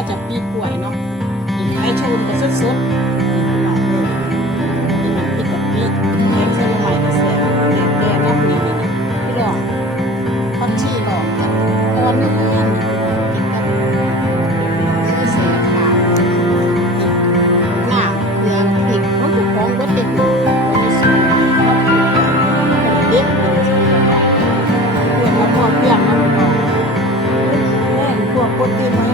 ว่าจะปีกล้วยเนาะปีไก่ชนก็สดๆนี่พี่น้องเลยนี่มันพริกกับปีแกงเส้นใหม่ก็แซ่บแกงน้ำนี่พี่น้องผักชีก็ตอนนึงพี่น้องกินกันแซ่บมากน้ำเกลือพริกมันถูกของรสเด็ดมากเด็ดเพื่อนมาพอเพียงนะพี่น้องแม่พวกคนที่มา